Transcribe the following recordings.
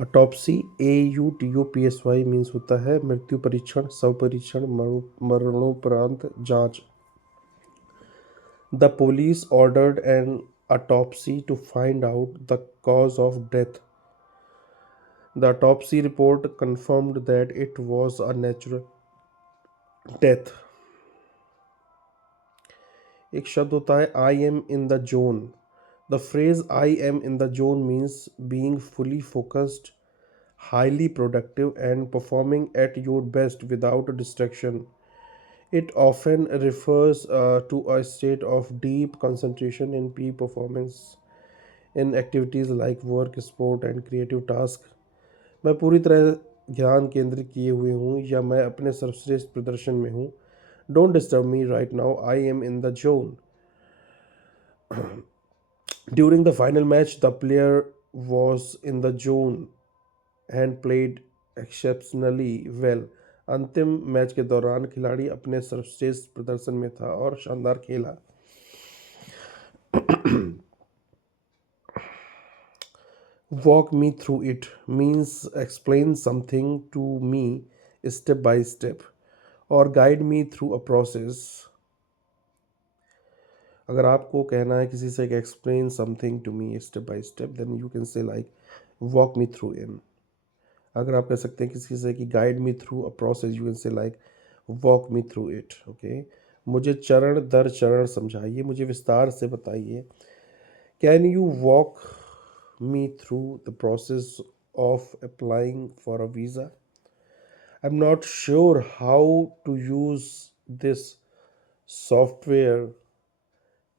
Autopsy AUTOPSY means होता है मृत्यु परीक्षण, शव परीक्षण, मरणोपरांत जांच। The police ordered an autopsy to find out the cause of death. The autopsy report confirmed that it was a natural death. एक शब्द होता है I am in the zone. The phrase I am in the zone means being fully focused, highly productive, and performing at your best without distraction. It often refers to a state of deep concentration in peak performance in activities like work, sport, and creative tasks. मैं पूरी तरह ध्यान केंद्रित किए हुए हूँ या मैं अपने सर्वश्रेष्ठ प्रदर्शन में हूँ. Don't disturb me right now. I am in the zone. During the final match, the player was in the zone and played exceptionally well. अंतिम मैच के दौरान खिलाड़ी अपने सर्वश्रेष्ठ प्रदर्शन में था और शानदार खेला. Walk me through it means explain something to me step by step or guide me through a process. अगर आपको कहना है किसी से कि explain something to me step by step, then you can say like walk me through in. अगर आप कह सकते हैं किसी से कि guide me through a process, you can say like walk me through it. Okay, मुझे चरण दर चरण समझाइए, मुझे विस्तार से बताइए. Can you walk me through the process of applying for a visa? I'm not sure how to use this software.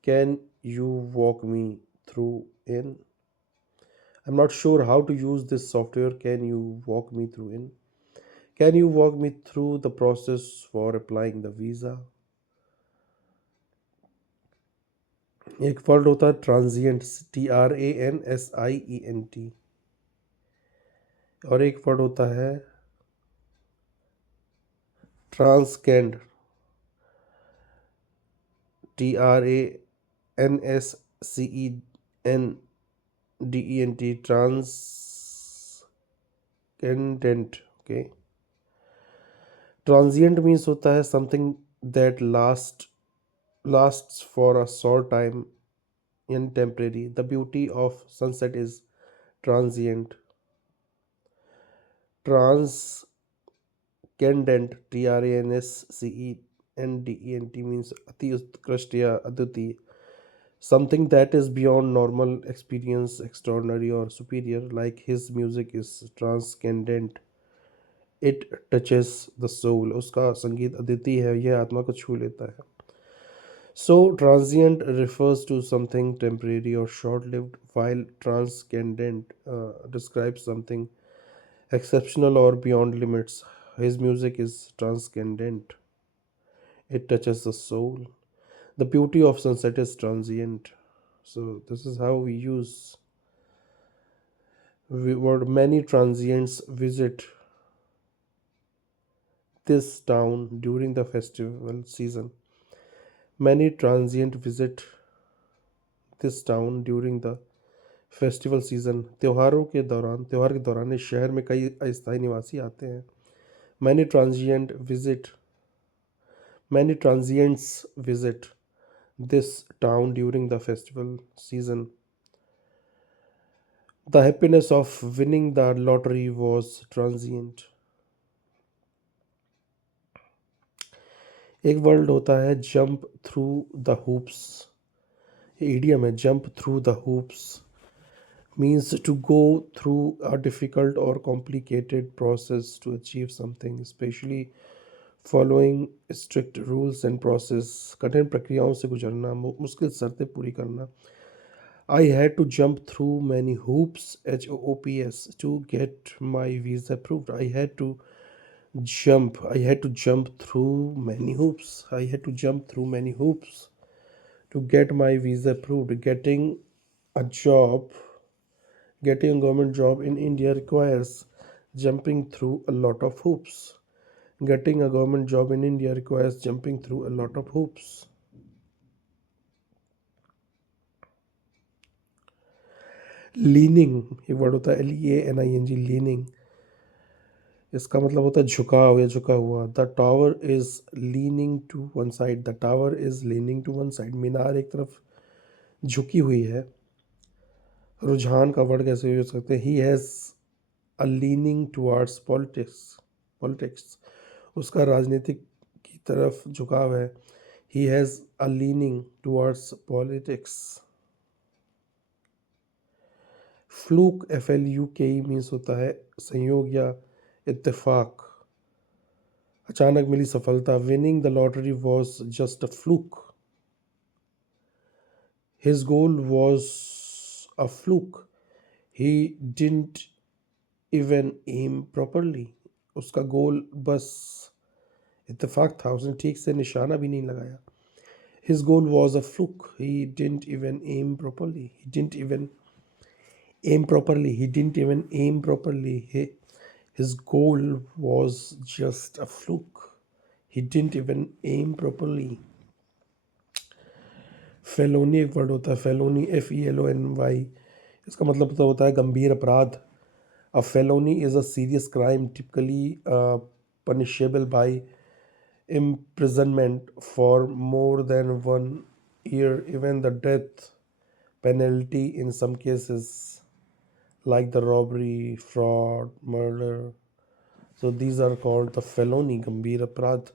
Can you walk me through in? I'm not sure how to use this software. Can you walk me through in? Can you walk me through the process for applying the visa? एक word होता है transient, TRANSIENT, और एक word होता है ट्रांसकेंड, TRANSCENDENT, ट्रांसकेंडेंट. Okay. Transient means होता है something that lasts for a short time and temporary. The beauty of sunset is transient. Transcendent, TRANSCENDENT means अति उत्कृष्ट या अद्वितीय. Something that is beyond normal experience, extraordinary or superior, like his music is transcendent. It touches the soul. उसका संगीत अद्वितीय है, यह आत्मा को छू लेता है. So transient refers to something temporary or short-lived, while transcendent describes something exceptional or beyond limits. His music is transcendent. It touches the soul. The beauty of sunset is transient. So this is how we use word. Many transients visit this town during the festival season. Many transient visit this town during the festival season, त्यौहार के दौरान इस शहर में कई अस्थायी निवासी आते हैं. Many transients visit this town during the festival season. The happiness of winning the lottery was transient. एक वर्ड होता है jump through the hoops. Idiom है jump through the hoops. Means to go through a difficult or complicated process to achieve something, especially following strict rules and process. कठिन प्रक्रियाओं से गुजरना, मुश्किल शर्तें पूरी करना. I had to jump through many hoops, HOOPS, to get my visa approved. I had to jump through many hoops. I had to jump through many hoops to get my visa approved. A job Getting a government job in India requires jumping through a lot of hoops. Getting a government job in India requires jumping through a lot of hoops. Leaning एक word होता है, LEANING, leaning. इसका मतलब होता है झुकाव या झुका हुआ। The tower is leaning to one side, the tower is leaning to one side, मीनार एक तरफ झुकी हुई है। रुझान का वर्ड कैसे यूज सकते हैं, he has a leaning towards politics, politics, उसका राजनीतिक की तरफ झुकाव है। He has a leaning towards politics. Fluke, FLUKE means होता है संयोग या इत्तेफाक। अचानक मिली सफलता, winning the lottery was just a fluke, his goal was a fluke, he didn't even aim properly, उसका गोल बस इत्तेफाक था, उसने ठीक से निशाना भी नहीं लगाया। His goal was a fluke. He didn't even aim properly. He didn't even aim properly. He didn't even aim properly. His goal was just a fluke. He didn't even aim properly. Felony एक word होता है, felony FELONY, इसका मतलब तो होता है गंभीर अपराध। A felony is a serious crime typically punishable by imprisonment for more than 1 year, even the death penalty in some cases, like the robbery, fraud, murder. So these are called the felony, गंभीर अपराध।